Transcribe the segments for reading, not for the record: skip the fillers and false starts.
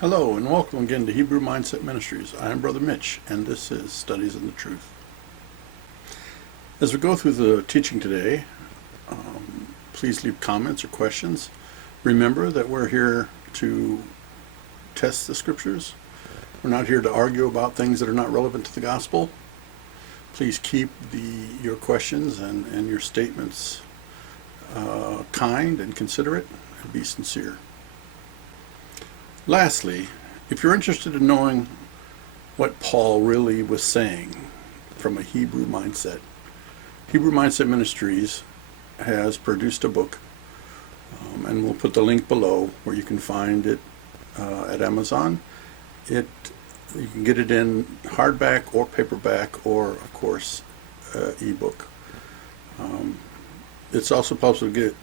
Hello and welcome again to Hebrew Mindset Ministries. I am Brother Mitch and this is Studies in the Truth. As we go through the teaching today, please leave comments or questions. Remember that we're here to test the scriptures. We're not here to argue about things that are not relevant to the gospel. Please keep your questions and your statements kind and considerate and be sincere. Lastly, if you're interested in knowing what Paul really was saying from a Hebrew mindset, Hebrew Mindset Ministries has produced a book, and we'll put the link below where you can find it at Amazon. You can get it in hardback or paperback or, of course, ebook. It's also possible to get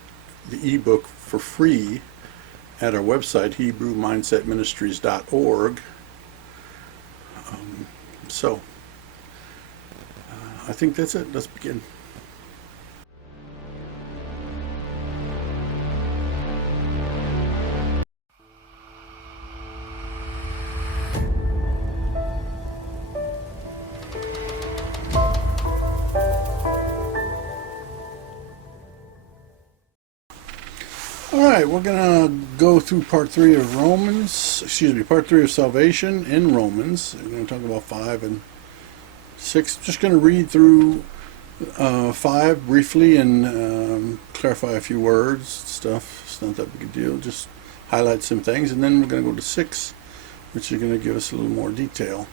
the ebook for free at our website, Hebrewmindsetministries.org. I think that's it. Let's begin. Alright, we're going to go through part 3 of part 3 of salvation in Romans. We're going to talk about 5 and 6. Just going to read through 5 briefly and clarify a few words, stuff. It's not that big a deal, just highlight some things. And then we're going to go to 6, which is going to give us a little more detail.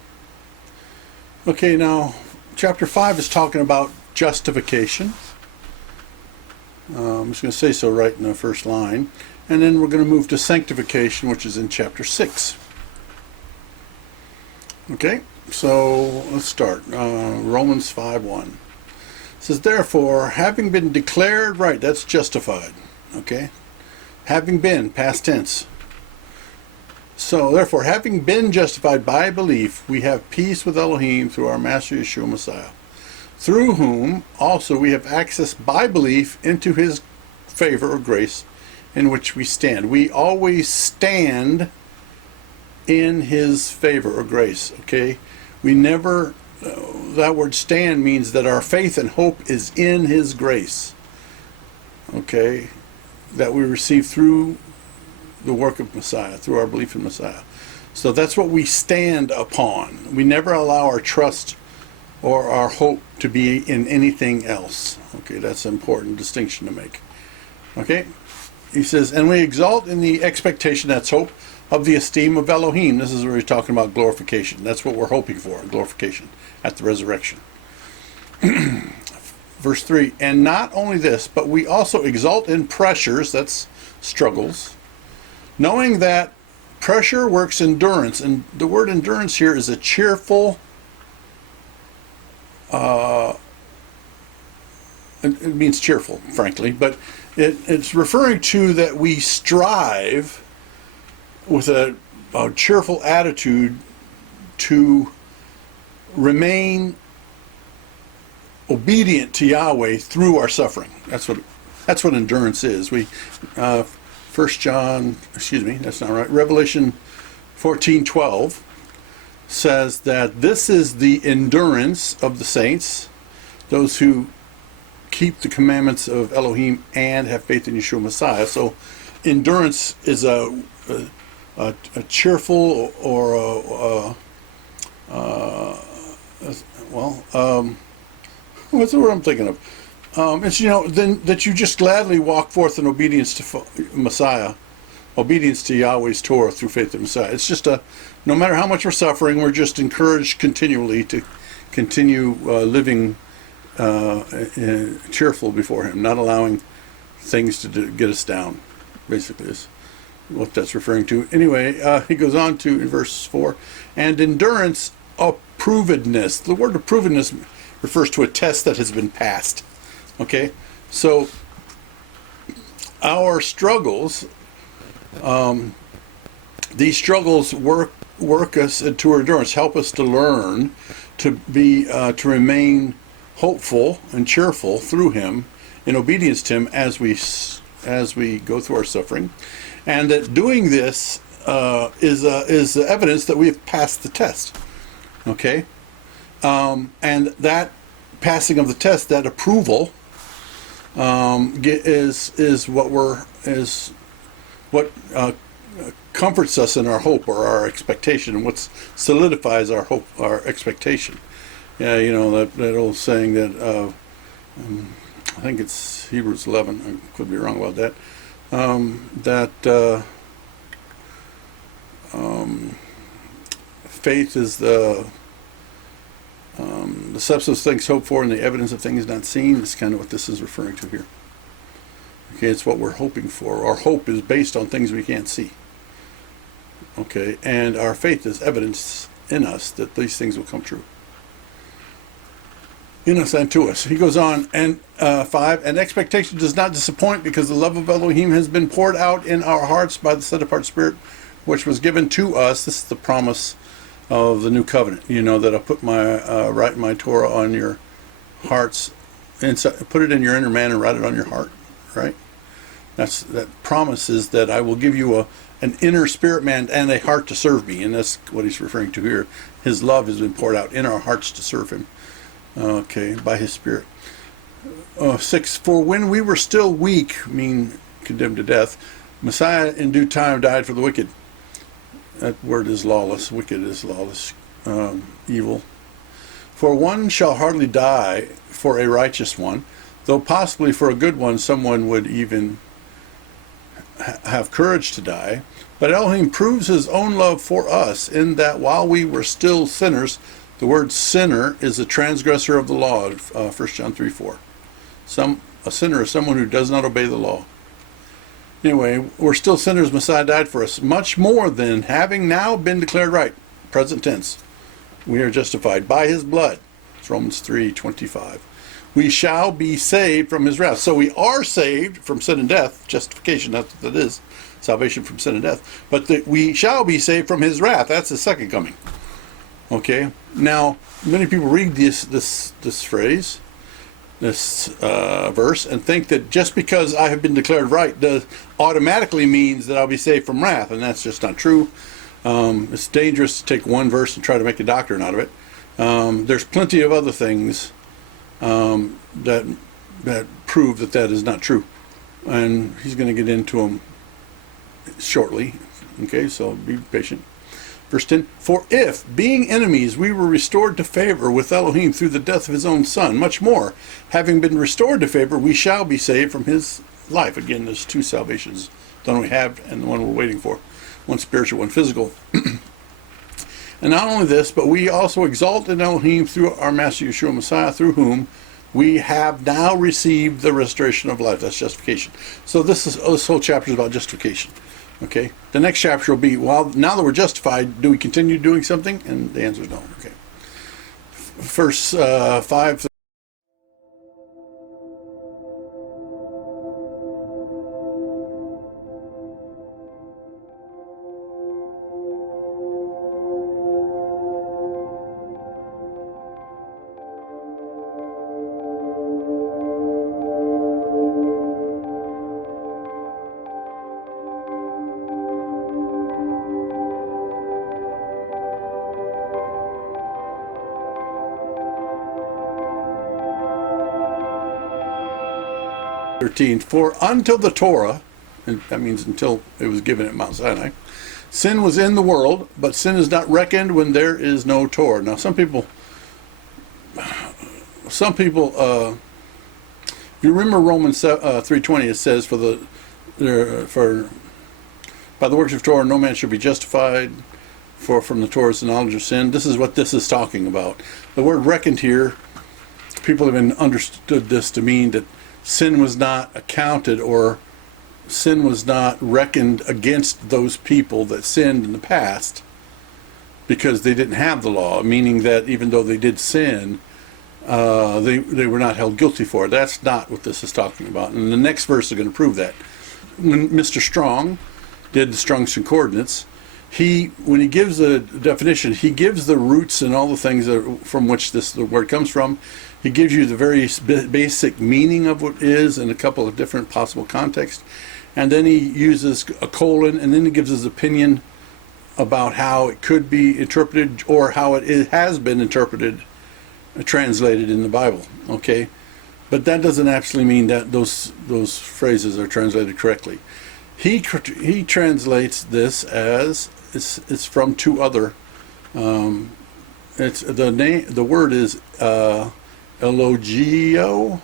Okay, now, chapter 5 is talking about justification. I'm just going to say so right in the first line. And then we're going to move to sanctification, which is in chapter 6. Okay, so let's start. Romans 5:1. It says, therefore, having been declared right, that's justified. Okay? Having been, past tense. So, therefore, having been justified by belief, we have peace with Elohim through our Master Yeshua Messiah, through whom also we have access by belief into his favor or grace in which we stand. We always stand in his favor or grace, okay? We never, that word stand means that our faith and hope is in his grace, okay? That we receive through the work of Messiah, through our belief in Messiah. So that's what we stand upon. We never allow our trust or our hope to be in anything else. Okay, that's an important distinction to make. Okay, he says, and we exalt in the expectation, that's hope, of the esteem of Elohim. This is where he's talking about glorification. That's what we're hoping for, glorification at the resurrection. Verse 3, and not only this, but we also exalt in pressures, that's struggles, knowing that pressure works endurance. And the word endurance here is a cheerful, it means cheerful, frankly, but it's referring to that we strive with a cheerful attitude to remain obedient to Yahweh through our suffering. That's what endurance is. Revelation 14:12 says that this is the endurance of the saints, those who keep the commandments of Elohim and have faith in Yeshua Messiah. So endurance is a cheerful or what's the word I'm thinking of? It's, then that you just gladly walk forth in obedience to Messiah, obedience to Yahweh's Torah through faith in Messiah. It's just no matter how much we're suffering, we're just encouraged continually to continue living cheerful before him, not allowing things to get us down, basically is what that's referring to. Anyway, he goes on to, in verse 4, and endurance, approvedness. The word approvedness refers to a test that has been passed. Okay, so our struggles, these struggles work us into our endurance, help us to learn to remain hopeful and cheerful through him, in obedience to him as we go through our suffering, and that doing this the evidence that we have passed the test. Okay, and that passing of the test, that approval, is what comforts us in our hope or our expectation, and what solidifies our hope, our expectation. Yeah, you know that old saying that I think it's Hebrews 11. I could be wrong about that. Faith is the substance of things hoped for and the evidence of things not seen. That's kind of what this is referring to here. Okay, it's what we're hoping for. Our hope is based on things we can't see. Okay, and our faith is evidence in us that these things will come true. In us and to us. He goes on, and 5, and expectation does not disappoint, because the love of Elohim has been poured out in our hearts by the set-apart Spirit, which was given to us. This is the promise of the new covenant. You know that I'll put write my Torah on your hearts, inside, put it in your inner man and write it on your heart. Right? That promise is that I will give you an inner spirit man and a heart to serve me, and that's what he's referring to here. His love has been poured out in our hearts to serve him. Okay, by his Spirit. 6, for when we were still weak, condemned to death, Messiah in due time died for the wicked. That word is lawless. Wicked is lawless, evil. For one shall hardly die for a righteous one, though possibly for a good one someone would even have courage to die. But Elohim proves his own love for us in that while we were still sinners. The word sinner is a transgressor of the law, 1 John 3:4. A sinner is someone who does not obey the law. Anyway, we're still sinners. Messiah died for us. Much more than having now been declared right, present tense, we are justified by his blood. It's Romans 3:25. We shall be saved from his wrath. So we are saved from sin and death. Justification, that's what that is. Salvation from sin and death. But we shall be saved from his wrath. That's the second coming. Okay, now many people read this phrase, this verse, and think that just because I have been declared right does automatically means that I'll be saved from wrath, and that's just not true. It's dangerous to take one verse and try to make a doctrine out of it. There's plenty of other things that prove that is not true, and he's going to get into them shortly. Okay, so be patient. Verse 10, for if, being enemies, we were restored to favor with Elohim through the death of his own Son, much more, having been restored to favor, we shall be saved from his life. Again, there's two salvations, the one we have and the one we're waiting for. One spiritual, one physical. And not only this, but we also exalt in Elohim through our Master Yeshua Messiah, through whom we have now received the restoration of life. That's justification. So this whole chapter is about justification. Okay, the next chapter will be, well, now that we're justified, do we continue doing something? And the answer is no. Okay. Verse 5. 13, for until the Torah, and that means until it was given at Mount Sinai, sin was in the world, but sin is not reckoned when there is no Torah. Now, some people, if you remember Romans 3:20, it says, by the works of Torah, no man shall be justified, for from the Torah is the knowledge of sin. This is what this is talking about. The word reckoned here, people have been understood this to mean that sin was not accounted, or sin was not reckoned against those people that sinned in the past because they didn't have the law, meaning that even though they did sin, they were not held guilty for it. That's not what this is talking about. And the next verse is going to prove that. When Mr. Strong did the Strong's Concordance, when he gives the definition, he gives the roots and all the things from which the word comes from. He gives you the very basic meaning of what it is in a couple of different possible contexts. And then he uses a colon, and then he gives his opinion about how it could be interpreted, or how it has been interpreted, translated in the Bible. Okay, but that doesn't actually mean that those phrases are translated correctly. He translates this as it's from two other. It's the name. The word is elogio.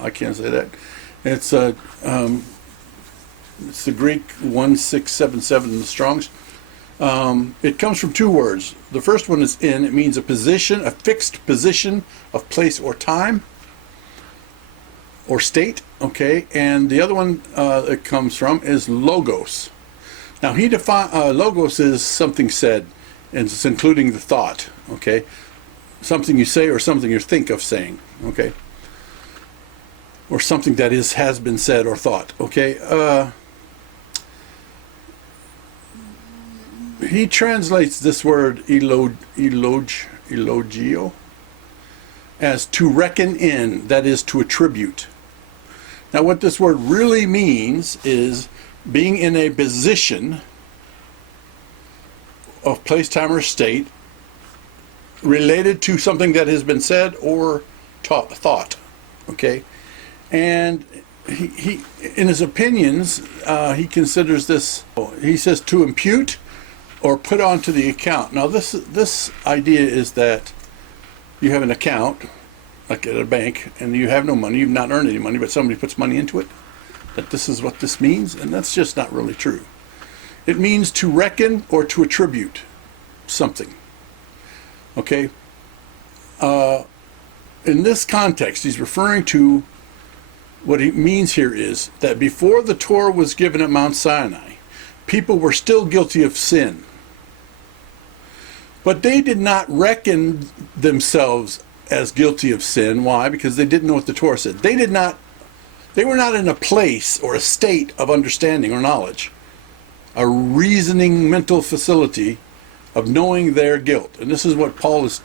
I can't say that. It's it's the Greek 1677 in the Strong's. It comes from two words. The first one is in. It means a position, a fixed position of place or time or state. Okay, and the other one it comes from is logos. Now he logos is something said, and it's including the thought. Okay, something you say or something you think of saying. Okay, or something that has been said or thought. Okay. He translates this word elogio as to reckon in, that is, to attribute. Now what this word really means is being in a position of place, time, or state related to something that has been said or thought. Okay? And he in his opinions, he considers this, he says, to impute or put onto the account. Now this idea is that you have an account, like at a bank, and you have no money, you've not earned any money, but somebody puts money into it, that this is what this means, and that's just not really true. It means to reckon or to attribute something. Okay? In this context, he's referring to, what he means here is that before the Torah was given at Mount Sinai, people were still guilty of sin. But they did not reckon themselves as guilty of sin. Why? Because they didn't know what the Torah said. They were not in a place or a state of understanding or knowledge, a reasoning mental facility of knowing their guilt. And this is what Paul is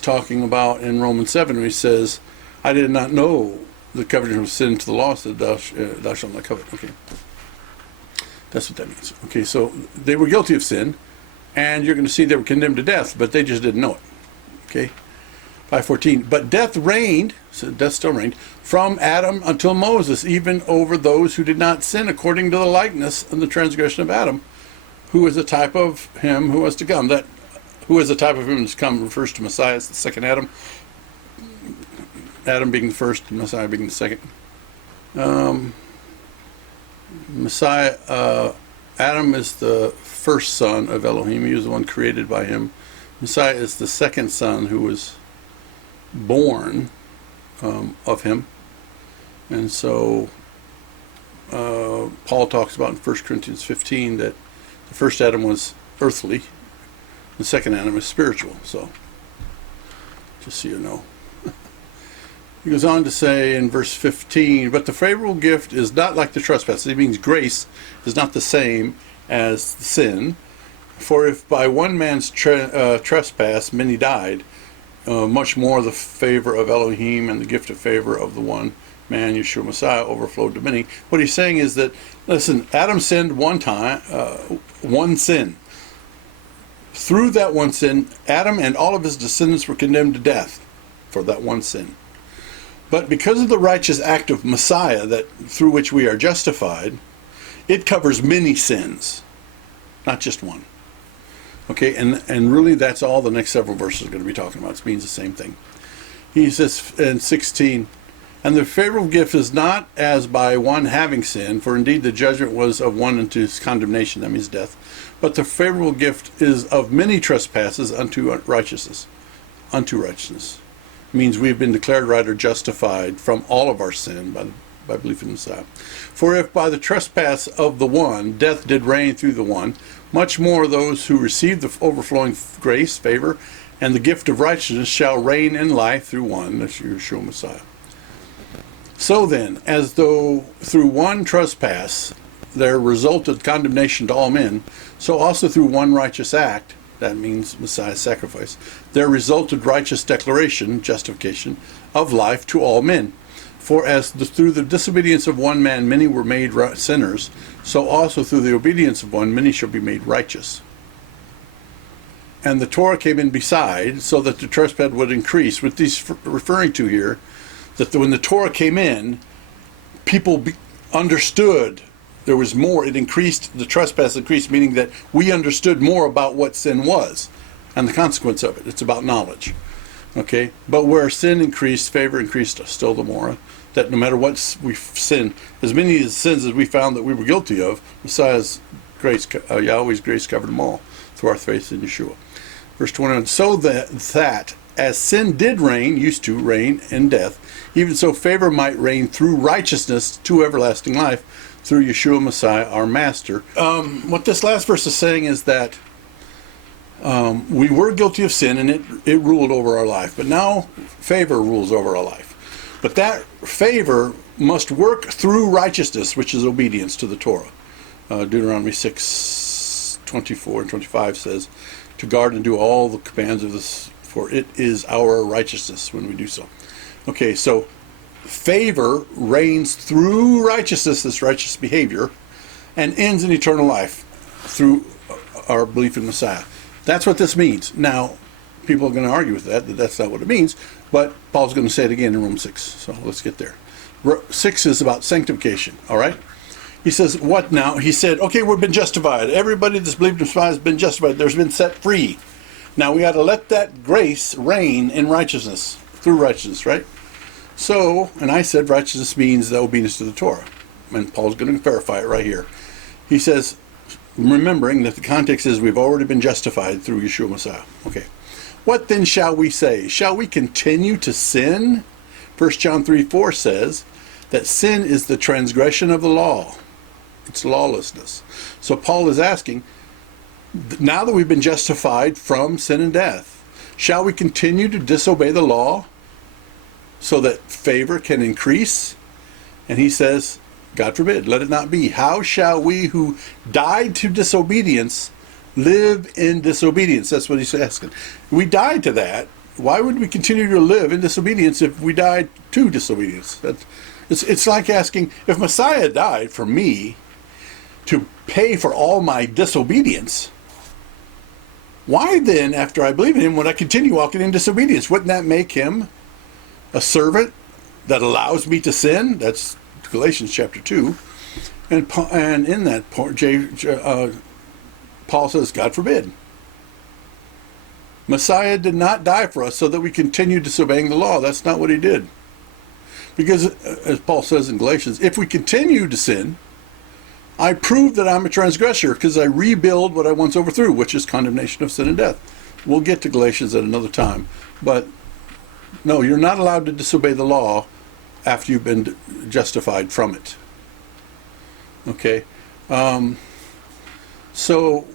talking about in Romans 7, when he says, I did not know the covenant of sin to the law, said thou shalt not covet. Okay, that's what that means. Okay, so they were guilty of sin, and you're going to see they were condemned to death, but they just didn't know it. Okay, 5:14. But death reigned, so death still reigned, from Adam until Moses, even over those who did not sin according to the likeness and the transgression of Adam, who is a type of him who was to come. That who is a type of him who is to come refers to Messiah as the second Adam. Adam being the first, and Messiah being the second. Adam is the first son of Elohim. He was the one created by him. Messiah is the second son who was born of him. And so Paul talks about in 1 Corinthians 15 that the first Adam was earthly, the second Adam is spiritual. So, just so you know. He goes on to say in verse 15, but the favorable gift is not like the trespass. It means grace is not the same as sin. For if by one man's trespass many died, much more the favor of Elohim and the gift of favor of the one man, Yeshua Messiah, overflowed to many. What he's saying is that, listen, Adam sinned one time, one sin. Through that one sin, Adam and all of his descendants were condemned to death for that one sin. But because of the righteous act of Messiah, that through which we are justified, it covers many sins, not just one. Okay, and really that's all the next several verses are going to be talking about. It means the same thing. He says in 16, and the favorable gift is not as by one having sinned, for indeed the judgment was of one unto condemnation, that means death. But the favorable gift is of many trespasses unto righteousness. Means we have been declared right or justified from all of our sin by belief in Messiah. For if by the trespass of the one death did reign through the one, much more those who receive the overflowing grace, favor, and the gift of righteousness shall reign in life through one, that's Yeshua Messiah. So then, as though through one trespass there resulted condemnation to all men, so also through one righteous act, that means Messiah's sacrifice, there resulted righteous declaration, justification, of life to all men. For as through the disobedience of one man many were made sinners, so also through the obedience of one many shall be made righteous. And the Torah came in beside, so that the trespass would increase. What he's referring to here, that when the Torah came in, people understood there was more. It increased, the trespass increased, meaning that we understood more about what sin was and the consequence of it. It's about knowledge. Okay? But where sin increased, favor increased still the more. That no matter what we sin, as many sins as we found that we were guilty of, Messiah's grace, Yahweh's grace covered them all through our faith in Yeshua. Verse 21, so that as sin did reign, used to reign in death, even so favor might reign through righteousness to everlasting life through Yeshua Messiah, our Master. What this last verse is saying is that we were guilty of sin and it ruled over our life, but now favor rules over our life. But that favor must work through righteousness, which is obedience to the Torah. Deuteronomy 6:24 and 25 says, to guard and do all the commands of this, for it is our righteousness when we do so. Okay, so favor reigns through righteousness, this righteous behavior, and ends in eternal life through our belief in Messiah. That's what this means. Now, people are going to argue with that that's not what it means, but Paul's going to say it again in Romans 6. So let's get there. 6 is about sanctification, all right? He says, what now? He said, okay, we've been justified. Everybody that's believed in Messiah has been justified. There's been set free. Now we got to let that grace reign in righteousness, through righteousness, right? So, and I said righteousness means the obedience to the Torah. And Paul's going to verify it right here. He says, remembering that the context is we've already been justified through Yeshua Messiah. Okay. What then shall we say? Shall we continue to sin? 1 John 3:4 says that sin is the transgression of the law. It's lawlessness. So Paul is asking, now that we've been justified from sin and death, shall we continue to disobey the law so that favor can increase? And he says, God forbid, let it not be. How shall we who died to disobedience live in disobedience? That's what he's asking. We died to that. Why would we continue to live in disobedience if we died to disobedience? It's like asking, if Messiah died for me to pay for all my disobedience, why then, after I believe in him, would I continue walking in disobedience? Wouldn't that make him a servant that allows me to sin? That's Galatians chapter 2. And in that part, Paul says, God forbid. Messiah did not die for us so that we continue disobeying the law. That's not what he did. Because, as Paul says in Galatians, if we continue to sin, I prove that I'm a transgressor because I rebuild what I once overthrew, which is condemnation of sin and death. We'll get to Galatians at another time. But no, you're not allowed to disobey the law after you've been justified from it. Okay? So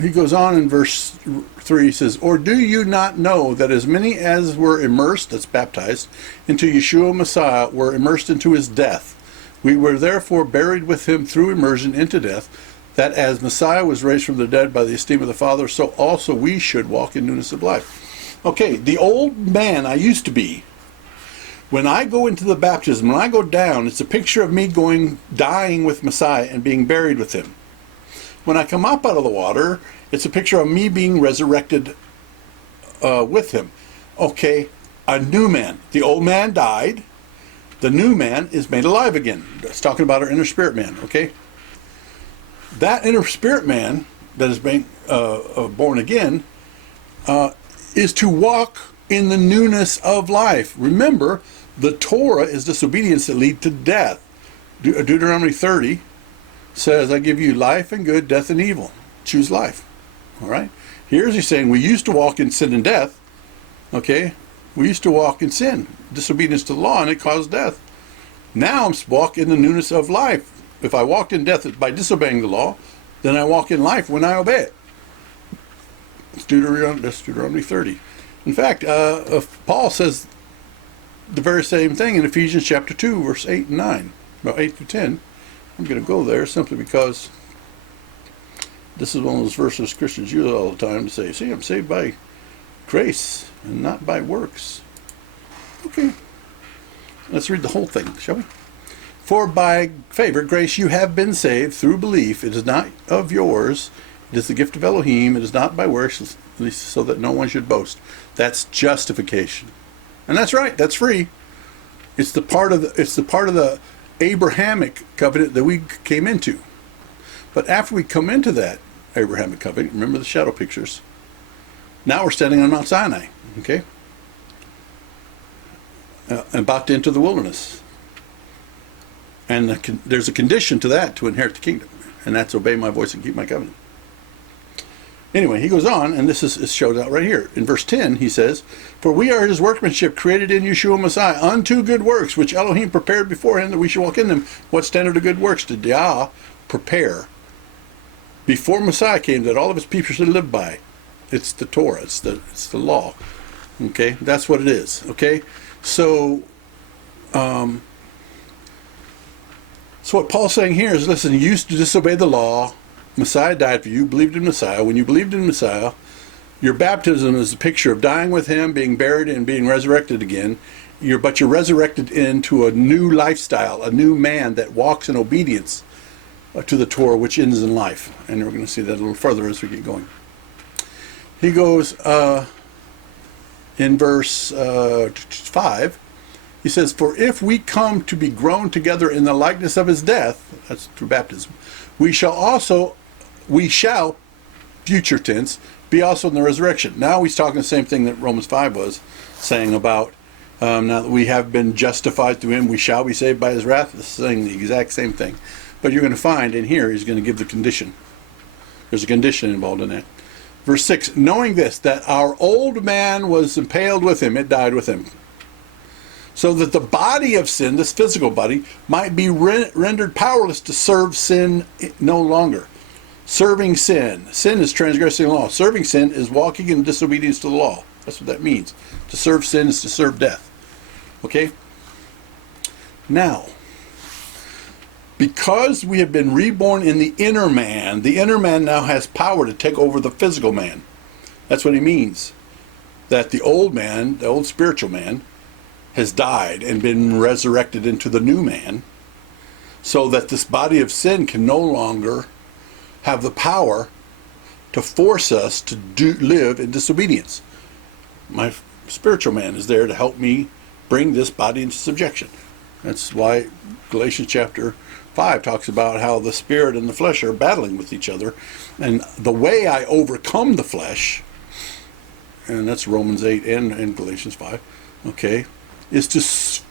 he goes on in verse 3, he says, or do you not know that as many as were immersed, that's baptized, into Yeshua Messiah were immersed into his death? We were therefore buried with him through immersion into death, that as Messiah was raised from the dead by the esteem of the Father, so also we should walk in newness of life. Okay, the old man I used to be, when I go into the baptism, when I go down, it's a picture of me dying with Messiah and being buried with him. When I come up out of the water, it's a picture of me being resurrected with him. Okay, a new man. The old man died. The new man is made alive again. It's talking about our inner spirit man, okay? That inner spirit man that is being born again is to walk in the newness of life. Remember, the Torah is disobedience that leads to death. Deuteronomy 30 says, I give you life and good, death and evil. Choose life. All right? Here's he saying, we used to walk in sin and death. Okay? We used to walk in sin, disobedience to the law, and it caused death. Now I'm walking in the newness of life. If I walked in death by disobeying the law, then I walk in life when I obey it. That's Deuteronomy 30. In fact, Paul says the very same thing in Ephesians chapter 2, verse 8 and 9. Well, 8 through 10. I'm going to go there simply because this is one of those verses Christians use all the time to say, see, I'm saved by grace and not by works. Okay. Let's read the whole thing, shall we? For by favor, grace, you have been saved through belief. It is not of yours. It is the gift of Elohim. It is not by works, at least so that no one should boast. That's justification. And that's right. That's free. It's the part of the Abrahamic covenant that we came into. But after we come into that Abrahamic covenant, remember the shadow pictures, now we're standing on Mount Sinai, okay? About to enter the wilderness. And there's a condition to that to inherit the kingdom, and that's obey my voice and keep my covenant. Anyway, he goes on, and this is showed out right here. In verse 10, he says, for we are his workmanship, created in Yeshua Messiah, unto good works, which Elohim prepared beforehand that we should walk in them. What standard of good works did Yah prepare before Messiah came that all of his people should live by? It's the Torah. It's the law. Okay? That's what it is. Okay? So what Paul's saying here is, listen, you used to disobey the law. Messiah died for you. Believed in Messiah. When you believed in Messiah, your baptism is a picture of dying with him, being buried, and being resurrected again. But you're resurrected into a new lifestyle, a new man that walks in obedience to the Torah, which ends in life. And we're going to see that a little further as we get going. He goes in verse 5. He says, for if we come to be grown together in the likeness of his death, that's through baptism, we shall, future tense, be also in the resurrection. Now he's talking the same thing that Romans 5 was saying about, now that we have been justified through him, we shall be saved by his wrath. This is saying the exact same thing. But you're going to find in here, he's going to give the condition. There's a condition involved in that. Verse 6, knowing this, that our old man was impaled with him, it died with him, so that the body of sin, this physical body, might be rendered powerless to serve sin no longer. Serving sin. Sin is transgressing the law. Serving sin is walking in disobedience to the law. That's what that means. To serve sin is to serve death. Okay? Now, because we have been reborn in the inner man now has power to take over the physical man. That's what he means. That the old man, the old spiritual man, has died and been resurrected into the new man, so that this body of sin can no longer have the power to force us to live in disobedience. My spiritual man is there to help me bring this body into subjection. That's why Galatians chapter 5 talks about how the spirit and the flesh are battling with each other, and the way I overcome the flesh, and that's Romans 8 and Galatians 5, okay, is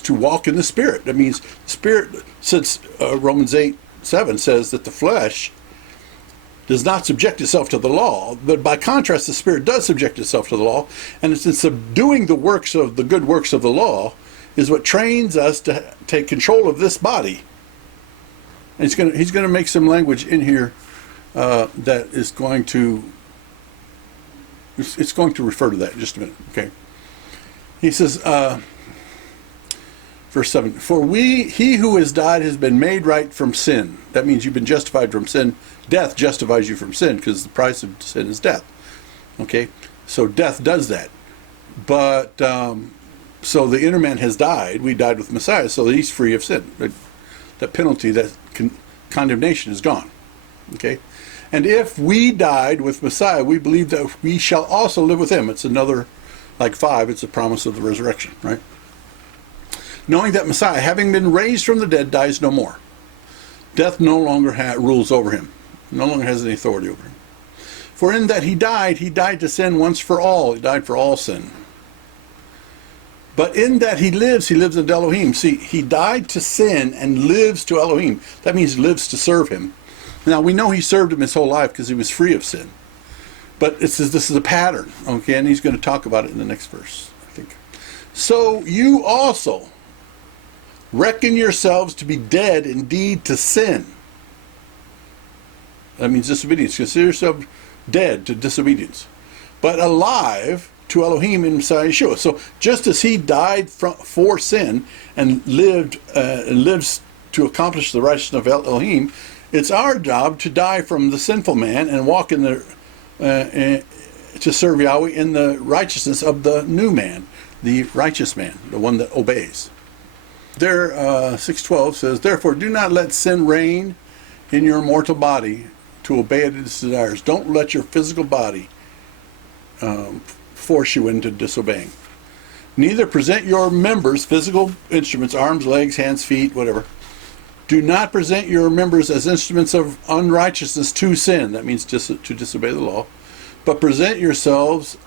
to walk in the Spirit. That means Spirit, since Romans 8:7 says that the flesh does not subject itself to the law, but by contrast, the Spirit does subject itself to the law, and it's in subduing the works of the good works of the law is what trains us to take control of this body. And he's going to make some language in here that is going to refer to that in just a minute. Okay. He says, verse 7, for he who has died has been made right from sin. That means you've been justified from sin. Death justifies you from sin because the price of sin is death. Okay, so death does that. But, so the inner man has died. We died with Messiah, so that he's free of sin. The penalty, that condemnation is gone. Okay, and if we died with Messiah, we believe that we shall also live with him. It's another, like 5, it's a promise of the resurrection, right? Knowing that Messiah, having been raised from the dead, dies no more. Death no longer rules over him. No longer has any authority over him. For in that he died to sin once for all. He died for all sin. But in that he lives in Elohim. See, he died to sin and lives to Elohim. That means lives to serve him. Now, we know he served him his whole life because he was free of sin. But this is a pattern, okay? And he's going to talk about it in the next verse, I think. So you also reckon yourselves to be dead indeed to sin. That means disobedience. Consider yourself dead to disobedience, but alive to Elohim in Messiah Yeshua. So just as he died for sin and lives to accomplish the righteousness of Elohim, it's our job to die from the sinful man and walk in the to serve Yahweh in the righteousness of the new man, the righteous man, the one that obeys. There, 6:12 says, therefore do not let sin reign in your mortal body to obey its desires. Don't let your physical body force you into disobeying. Neither present your members, physical instruments, arms, legs, hands, feet, whatever. Do not present your members as instruments of unrighteousness to sin. That means to disobey the law. But present yourselves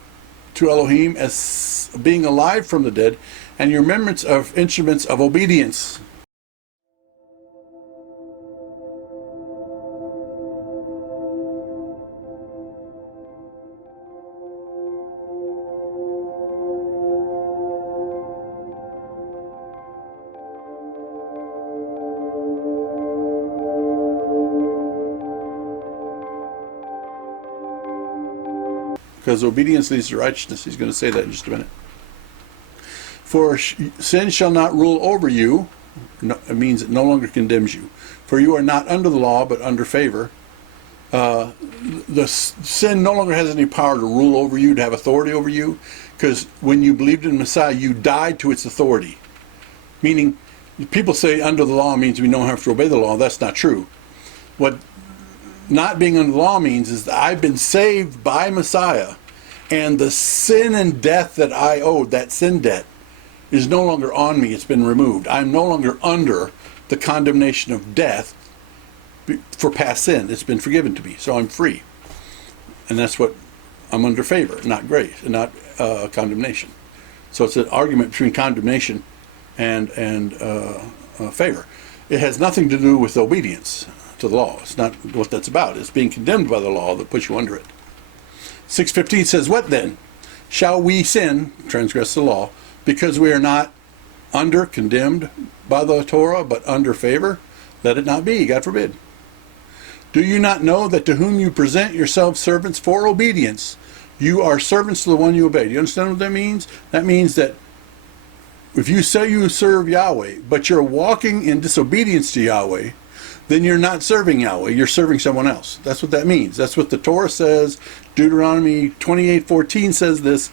to Elohim as being alive from the dead, and your members of instruments of obedience. Because obedience leads to righteousness. He's going to say that in just a minute. For sin shall not rule over you. No, it means it no longer condemns you. For you are not under the law, but under favor. The sin no longer has any power to rule over you, to have authority over you. Because when you believed in Messiah, you died to its authority. Meaning, people say under the law means we don't have to obey the law. That's not true. What not being under the law means is that I've been saved by Messiah, and the sin and death that I owed, that sin debt, is no longer on me. It's been removed. I'm no longer under the condemnation of death for past sin. It's been forgiven to me, so I'm free. And that's what I'm under favor, not grace, and not condemnation. So it's an argument between condemnation and favor. It has nothing to do with obedience to the law. It's not what that's about. It's being condemned by the law that puts you under it. 6:15 says, what then? Shall we sin, transgress the law, because we are not under, condemned by the Torah, but under favor? Let it not be, God forbid. Do you not know that to whom you present yourselves servants for obedience, you are servants to the one you obey? Do you understand what that means? That means that if you say you serve Yahweh, but you're walking in disobedience to Yahweh, then you're not serving Yahweh, you're serving someone else. That's what that means. That's what the Torah says. Deuteronomy 28:14 says this,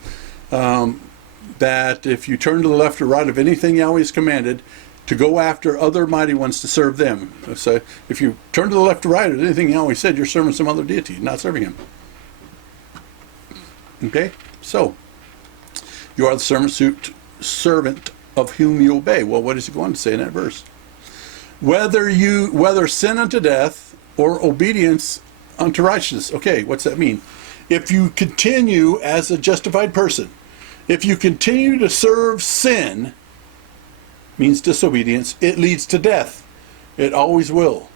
that if you turn to the left or right of anything Yahweh has commanded, to go after other mighty ones to serve them. So if you turn to the left or right of anything Yahweh said, you're serving some other deity, not serving him. Okay? So, you are the servant of whom you obey. Well, what does he go on to say in that verse? Whether sin unto death or obedience unto righteousness. Okay, what's that mean? If you continue as a justified person, if you continue to serve sin, means disobedience, it leads to death. It always will.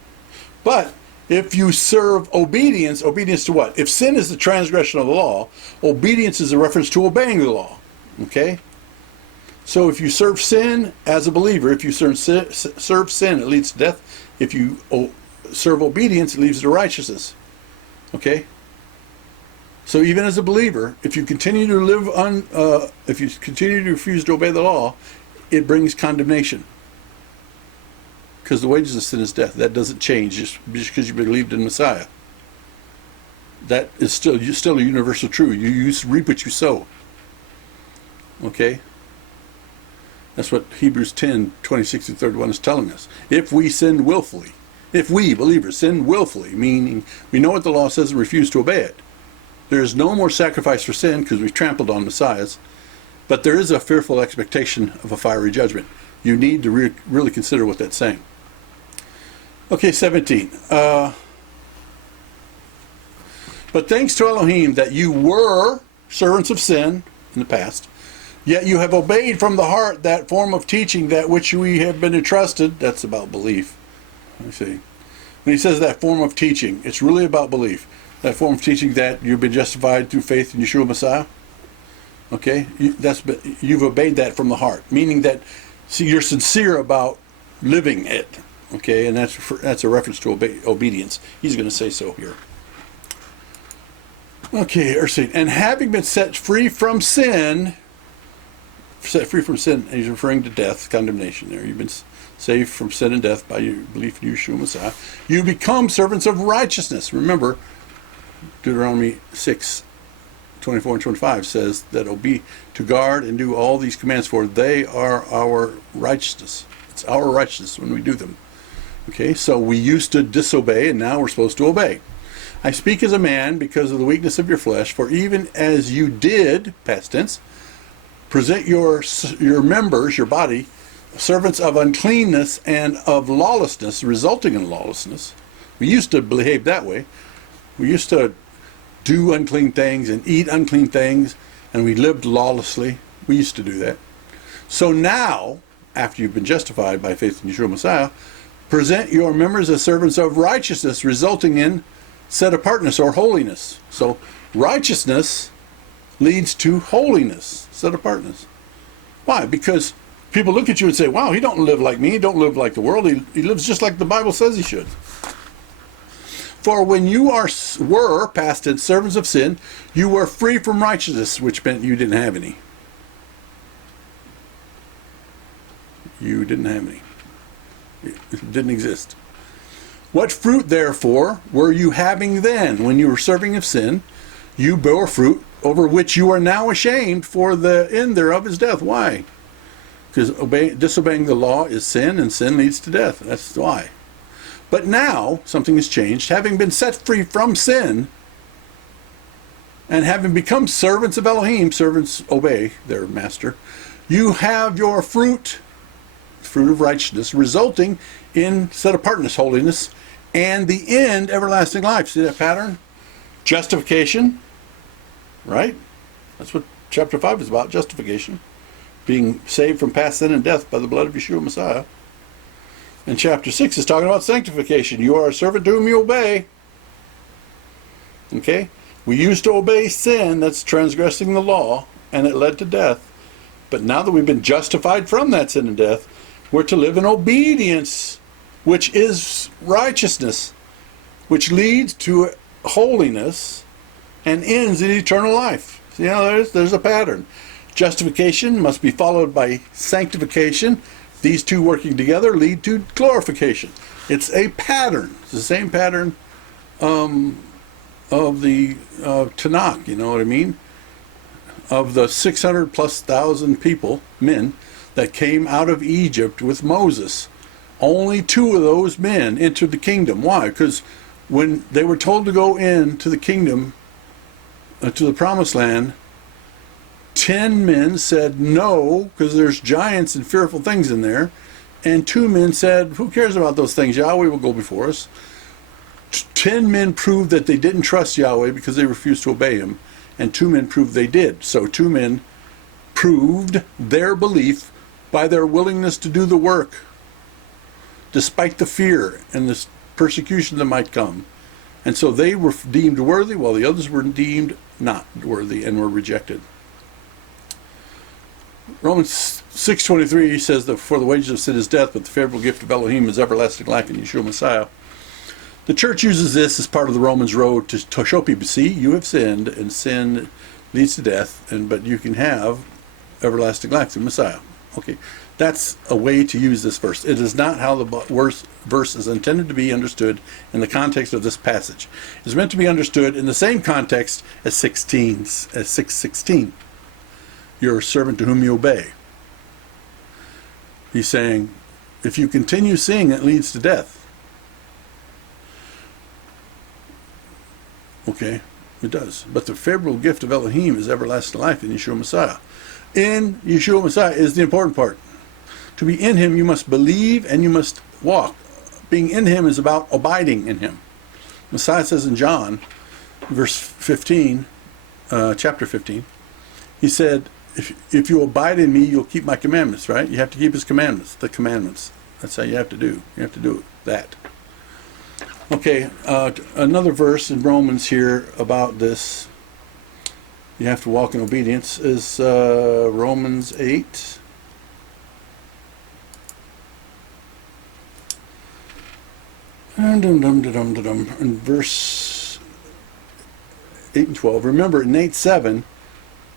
But if you serve obedience, obedience to what? If sin is the transgression of the law, obedience is a reference to obeying the law. Okay? So if you serve sin as a believer, if you serve sin, it leads to death. If you serve obedience, it leads to righteousness. Okay? So even as a believer, if you continue to live if you continue to refuse to obey the law, it brings condemnation. Because the wages of sin is death. That doesn't change just because you believed in Messiah. That is still a universal truth. You reap what you sow. Okay? That's what Hebrews 10:26-31 is telling us. If we sin willfully, if we, believers, sin willfully, meaning we know what the law says and refuse to obey it, there is no more sacrifice for sin because we've trampled on Messiahs, but there is a fearful expectation of a fiery judgment. You need to really consider what that's saying. Okay, 17. But thanks to Elohim that you were servants of sin in the past, yet you have obeyed from the heart that form of teaching that which we have been entrusted. That's about belief. Let me see. When he says that form of teaching, it's really about belief. That form of teaching that you've been justified through faith in Yeshua Messiah. Okay? You've obeyed that from the heart. Meaning that you're sincere about living it. Okay? And that's a reference to obedience. He's going to say so here. Okay, and having been set free from sin, and he's referring to death, condemnation there. You've been saved from sin and death by your belief in Yeshua Messiah. You become servants of righteousness. Remember, Deuteronomy 6:24-25 says that to guard and do all these commands, for they are our righteousness. It's our righteousness when we do them. Okay, so we used to disobey, and now we're supposed to obey. I speak as a man because of the weakness of your flesh, for even as you did, past tense, present your members, your body, servants of uncleanness and of lawlessness, resulting in lawlessness. We used to behave that way. We used to do unclean things and eat unclean things, and we lived lawlessly. We used to do that. So now, after you've been justified by faith in Yeshua Messiah, present your members as servants of righteousness, resulting in set-apartness or holiness. So righteousness leads to holiness, set-apartness. Why? Because people look at you and say, wow, he don't live like me, he don't live like the world, he lives just like the Bible says he should. For when you were, past tense, servants of sin, you were free from righteousness, which meant you didn't have any. You didn't have any. It didn't exist. What fruit, therefore, were you having then? When you were serving of sin, you bore fruit over which you are now ashamed, for the end thereof is death. Why? Because disobeying the law is sin, and sin leads to death. That's why. But now, something has changed. Having been set free from sin, and having become servants of Elohim, servants obey their master, you have your fruit of righteousness, resulting in set-apartness, holiness, and the end, everlasting life. See that pattern? Justification, right? That's what chapter 5 is about, justification. Being saved from past sin and death by the blood of Yeshua Messiah. And chapter 6 is talking about sanctification. You are a servant to whom you obey. Okay? We used to obey sin, that's transgressing the law, and it led to death. But now that we've been justified from that sin and death, we're to live in obedience, which is righteousness, which leads to holiness and ends in eternal life. See how there's a pattern. Justification must be followed by sanctification. These two working together lead to glorification. It's a pattern. It's the same pattern of the Tanakh, you know what I mean? Of the 600 plus thousand people, men, that came out of Egypt with Moses. Only 2 of those men entered the kingdom. Why? Because when they were told to go into the kingdom, to the promised land, 10 men said no, because there's giants and fearful things in there. And 2 men said, who cares about those things? Yahweh will go before us. 10 men proved that they didn't trust Yahweh because they refused to obey him. And 2 men proved they did. So 2 men proved their belief by their willingness to do the work, despite the fear and the persecution that might come. And so they were deemed worthy, while the others were deemed not worthy and were rejected. Romans 6:23 says that for the wages of sin is death, but the favorable gift of Elohim is everlasting life in Yeshua Messiah. The church uses this as part of the Romans road to show people, see, you have sinned, and sin leads to death, but you can have everlasting life through Messiah. Okay, that's a way to use this verse. It is not how the verse is intended to be understood in the context of this passage. It's meant to be understood in the same context as 6:16. You're a servant to whom you obey. He's saying, if you continue sinning, it leads to death. Okay, it does. But the favorable gift of Elohim is everlasting life in Yeshua Messiah. In Yeshua Messiah is the important part. To be in him, you must believe and you must walk. Being in him is about abiding in him. Messiah says in John, verse 15, chapter 15, he said, if you abide in me, you'll keep my commandments, right? You have to keep his commandments, the commandments. That's how you have to do. You have to do that. Okay, another verse in Romans here about this. You have to walk in obedience is Romans 8. In verse 8 and 12. Remember, in 8:7,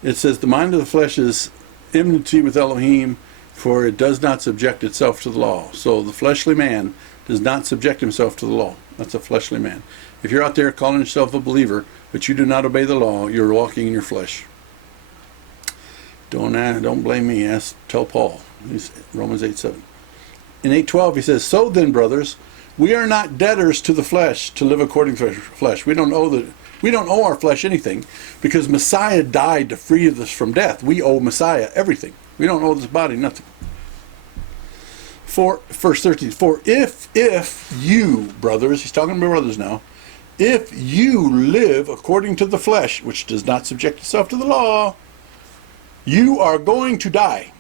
it says, the mind of the flesh is enmity with Elohim, for it does not subject itself to the law. So the fleshly man does not subject himself to the law. That's a fleshly man. If you're out there calling yourself a believer, but you do not obey the law, you're walking in your flesh. Don't blame me. Tell Paul. Romans 8:7. in 8:12 he says, "So then, brothers, we are not debtors to the flesh to live according to the flesh." We don't owe our flesh anything, because Messiah died to free us from death. We owe Messiah everything. We don't owe this body nothing. For verse 13, for if you, brothers, he's talking to brothers now, if you live according to the flesh, which does not subject itself to the law, you are going to die.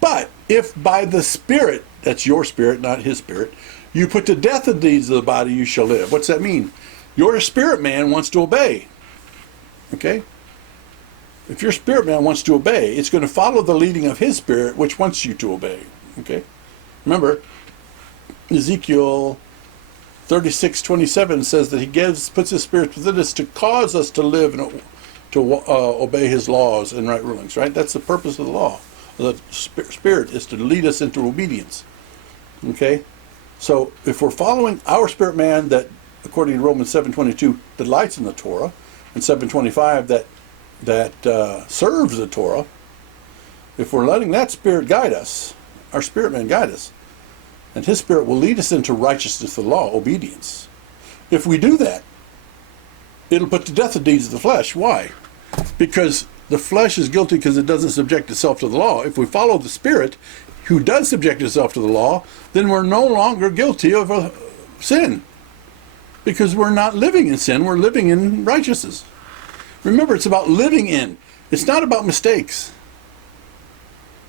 But if by the Spirit, that's your spirit, not his spirit, you put to death the deeds of the body, you shall live. What's that mean? Your spirit man wants to obey. Okay? If your spirit man wants to obey, it's going to follow the leading of his spirit, which wants you to obey. Okay? Remember, Ezekiel 36:27 says that he puts his spirit within us to cause us to live and to obey his laws and right rulings, right? That's the purpose of the law. The spirit is to lead us into obedience. Okay? So if we're following our spirit man that, according to Romans 7:22, delights in the Torah, and 7:25 that serves the Torah, if we're letting that spirit guide us, our spirit man guide us, and his spirit will lead us into righteousness of the law, obedience. If we do that, it'll put to death the deeds of the flesh. Why? Because the flesh is guilty because it doesn't subject itself to the law. If we follow the Spirit, who does subject itself to the law, then we're no longer guilty of a sin. Because we're not living in sin, we're living in righteousness. Remember, it's about living in. It's not about mistakes.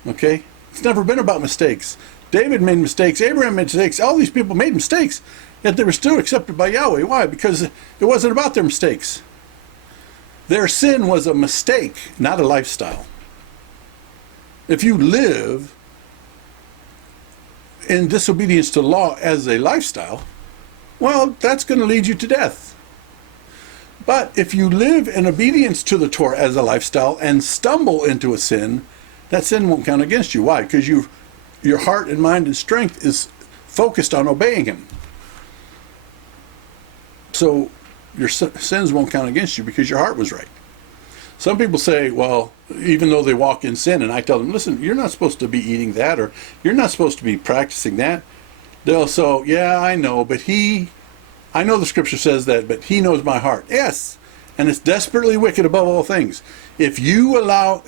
Okay? It's never been about mistakes. David made mistakes, Abraham made mistakes, all these people made mistakes, yet they were still accepted by Yahweh. Why? Because it wasn't about their mistakes. Their sin was a mistake, not a lifestyle. If you live in disobedience to law as a lifestyle, well, that's going to lead you to death. But if you live in obedience to the Torah as a lifestyle and stumble into a sin, that sin won't count against you. Why? Because your heart and mind and strength is focused on obeying him. So your sins won't count against you because your heart was right. Some people say, well, even though they walk in sin, and I tell them, listen, you're not supposed to be eating that, or you're not supposed to be practicing that. They'll say, yeah, I know, but I know the scripture says that, but he knows my heart. Yes, and it's desperately wicked above all things. If you allow,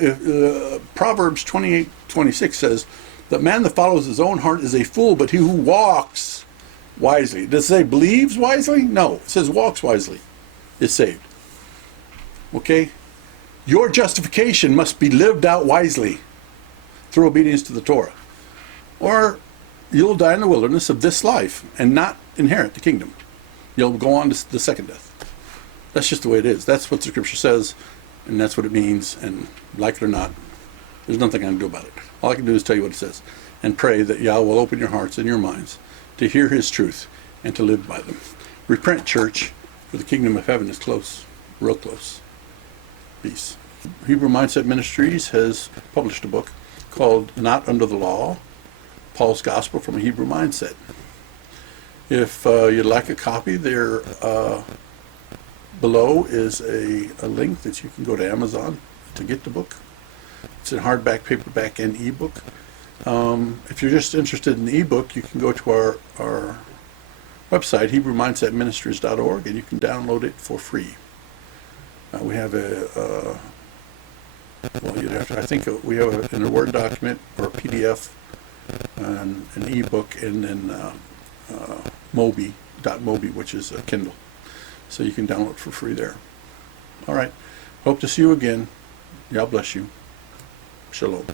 Proverbs 28:26 says, the man that follows his own heart is a fool, but he who walks wisely. Does it say believes wisely? No, it says walks wisely is saved. Okay? Your justification must be lived out wisely through obedience to the Torah, or you'll die in the wilderness of this life and not inherit the kingdom. You'll go on to the second death. That's just the way it is. That's what the scripture says, and that's what it means, and like it or not, there's nothing I can do about it. All I can do is tell you what it says, and pray that Yah will open your hearts and your minds to hear his truth and to live by them. Repent, church, for the kingdom of heaven is close, real close. Peace. Hebrew Mindset Ministries has published a book called Not Under the Law, Paul's Gospel from a Hebrew Mindset. If you'd like a copy, there below is a link that you can go to Amazon to get the book. It's in hardback, paperback, and ebook. If you're just interested in the ebook, you can go to our website, Hebrewmindsetministries.org, and you can download it for free. We have I think we have in a Word document or a PDF, an ebook, and then mobi, which is a Kindle. So you can download for free there. All right. Hope to see you again. God bless you. Shalom.